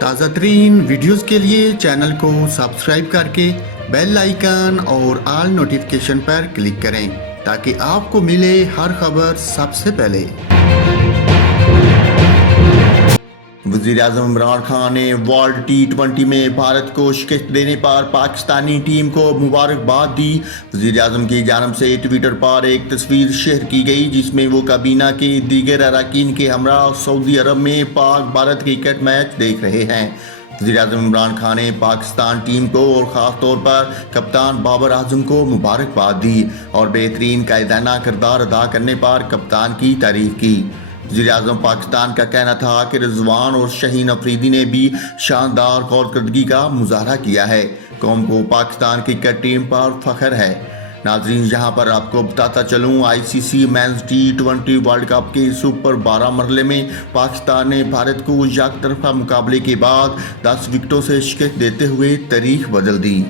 تازہ ترین ویڈیوز کے لیے چینل کو سبسکرائب کر کے بیل آئیکن اور آل نوٹیفیکیشن پر کلک کریں تاکہ آپ کو ملے ہر خبر سب سے پہلے۔ وزیراعظم عمران خان نے ورلڈ ٹی20 میں بھارت کو شکست دینے پر پاکستانی ٹیم کو مبارکباد دی۔ وزیراعظم کی جانب سے ٹویٹر پر ایک تصویر شیئر کی گئی جس میں وہ کابینہ کے دیگر اراکین کے ہمراہ سعودی عرب میں پاک بھارت کرکٹ میچ دیکھ رہے ہیں۔ وزیراعظم عمران خان نے پاکستان ٹیم کو اور خاص طور پر کپتان بابر اعظم کو مبارکباد دی اور بہترین قائدانہ کردار ادا کرنے پر کپتان کی تعریف کی۔ وزیراعظم پاکستان کا کہنا تھا کہ رضوان اور شہین افریدی نے بھی شاندار کارکردگی کا مظاہرہ کیا ہے۔ قوم کو پاکستان کرکٹ ٹیم پر فخر ہے۔ ناظرین، یہاں پر آپ کو بتاتا چلوں، آئی سی سی مینز ٹی20 ورلڈ کپ کے سپر 12 مرحلے میں پاکستان نے بھارت کو یک طرفہ مقابلے کے بعد 10 وکٹوں سے شکست دیتے ہوئے تاریخ بدل دی۔